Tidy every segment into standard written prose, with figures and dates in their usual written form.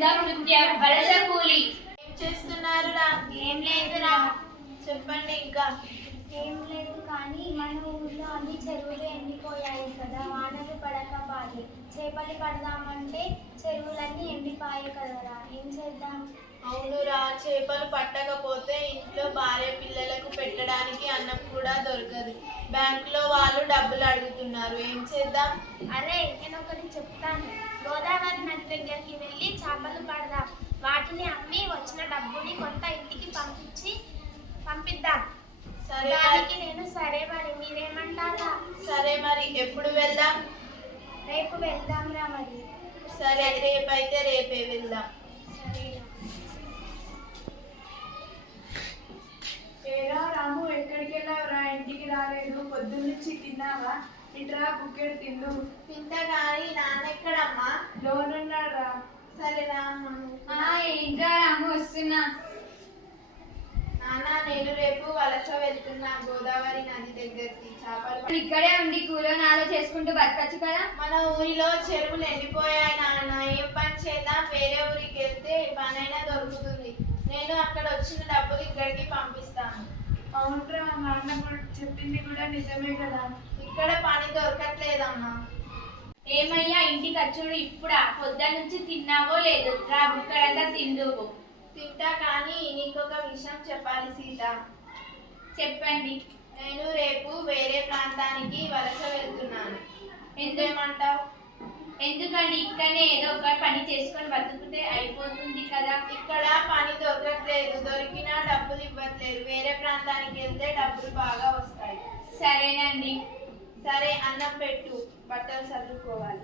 ఇంకా నృత్యం వలస కూలి. ఏం చేస్తున్నారు రా? ఏం లేదురా. చెప్పండి ఇంకా. ఏం లేదు కానీ మన ఊర్లో అన్ని చెరువులు ఎండిపోయాయి కదా, వానలు పడకపాయే. చేపలు పడదామంటే చెరువులన్నీ ఎండిపోయాయి కదరా, ఏం చేద్దాం? అవునురా, చేపలు పట్టకపోతే ఇంట్లో భార్య పిల్లలకు పెట్టడానికి అన్నం కూడా దొరకదు. బ్యాంకులో వాళ్ళు డబ్బులు అడుగుతున్నారు, ఏం చేద్దాం? అరే నేను ఒకటి చెప్తాను, గోదావరి నది దగ్గరికి వెళ్ళి చేపలు పడదాం. వాటిని అమ్మి వచ్చిన డబ్బుని కొంత ఇంటికి పంపిద్దాం. సరే దానికి నేను సరే మరి, మీరేమంటారా? సరే మరి, ఎప్పుడు వెళ్దాం? రేపు వెళ్దాంరా మరి. సరే, రేపైతే రేపే వెళ్దాం. సరేనా? ఏరా రాము, ఎక్కడికి వెళ్ళావురా? ఇంటికి రాలేదు, పొద్దున్నుంచి తిన్నావా? ఇట్రా బుక్కెడు తిందు. తింటా కానీ నాన్న ఎక్కడమ్మా? లోనున్నారా? సరే రామ్మా. ఏంట్రా రాము, వస్తున్నా. నాన్న, నేను రేపు వలస వెళ్తున్నా గోదావరి నది దగ్గరికి. చేపలు ఇక్కడే ఉండి కూలో నాలో చేసుకుంటూ బతకచ్చు కదా. మన ఊరిలో చెరువులు ఎండిపోయాయి నాన్న, ఏం పని చేద్దాం? వేరే ఊరికి వెళ్తే పనైనా దొరుకుతుంది. నేను అక్కడ వచ్చిన డబ్బులు ఇక్కడికి పంపిస్తాను. అవునరా, నాన్న చెప్పింది కూడా నిజమే కదా. ఇక్కడ పని దొరకట్లేదమ్మా. ఏమయ్యా ఇంటి ఖర్చుడు ఇప్పుడా? పొద్దున్న నుంచి తిన్నావో లేదు? రా బుక్కడంతా తిందువు. తింటా కానీ నీకొక విషయం చెప్పాలి సీత. చెప్పండి. నేను రేపు వేరే ప్రాంతానికి వలస వెళ్తున్నాను. ఎందుకేమంటావు? ఎందుకండి, ఇక్కడనే ఏదో ఒక పని చేసుకొని బతుకుతే అయిపోతుంది కదా. ఇక్కడ పని దొరకట్లేదు, దొరికినా డబ్బులు ఇవ్వట్లేదు. వేరే ప్రాంతానికి వెళ్తే డబ్బులు బాగా వస్తాయి. సరేనండి. సరే, అన్నం పెట్టు, బట్టలు చదువుకోవాలి.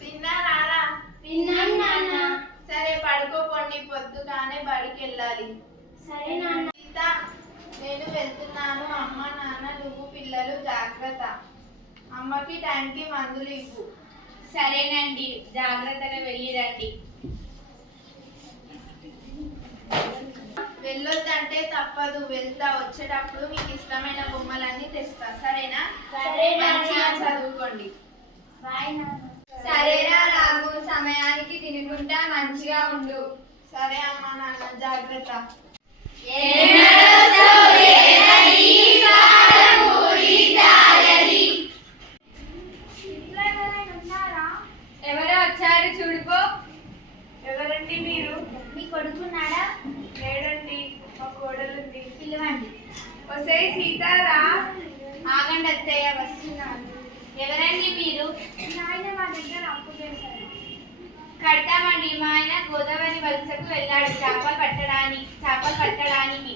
తిన్నారా? విన్నాను నాన్న. సరే పడుకోపోండి, పొద్దుగానే బడికి వెళ్ళాలి. సరే నాన్న. సీత, నేను వెళ్తున్నాను. అమ్మ నాన్న నువ్వు పిల్లలు జాగ్రత్త. అమ్మకి టైంకి మందులు ఇవ్వు. సరేనండి, జాగ్రత్తగా వెళ్ళిరండి. వెళ్ళొద్దంటే తప్పదు, వెళ్తా. వచ్చేటప్పుడు మీకు ఇష్టమైన బొమ్మలన్నీ తెస్తా, సరేనా? సరే నాన్న. మంచిగా చదువుకోండి. బాయ్ నాన్న. సరేనా రాము, సమయానికి తినుకుంటా మంచిగా ఉండు. సరే అమ్మ నాన్న, జాగ్రత్త. ఇంట్లో ఎవరైనా ఉన్నారా? ఎవరో వచ్చారు చూడుకో. ఎవరండి మీరు? మీ కొడుకున్నాడా? లేడండి, మా కోడలుంది. పిలవండి. ఒసేయ్ సీతారా. ఆగండి అత్తయ్య, వస్తున్నాను. ఎవరండి మీరు? నాయన మా దగ్గర అప్పు చేశారు. కడతామండి. మా ఆయన గోదావరి వలసకు వెళ్ళాడు చేపలు పట్టడానికి.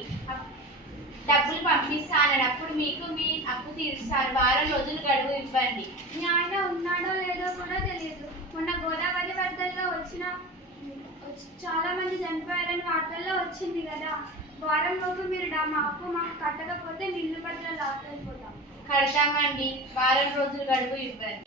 డబ్బులు పంపిస్తాను, అప్పుడు మీకు మీ అప్పు తీరుస్తారు. వారం రోజులు గడువు ఇవ్వండి. మీ ఆయన ఉన్నాడో లేదో కూడా తెలియదు. మొన్న గోదావరి వరదల్లో చాలా మంది చనిపోయారని వార్తల్లో వచ్చింది కదా. వారంలోపు మీరు మా అప్పు మాకు కట్టకపోతే నిల్లు పట్ల లాక్కెళ్ళిపోతాం. కడతామండి, వారం రోజులు గడువు ఇవ్వండి.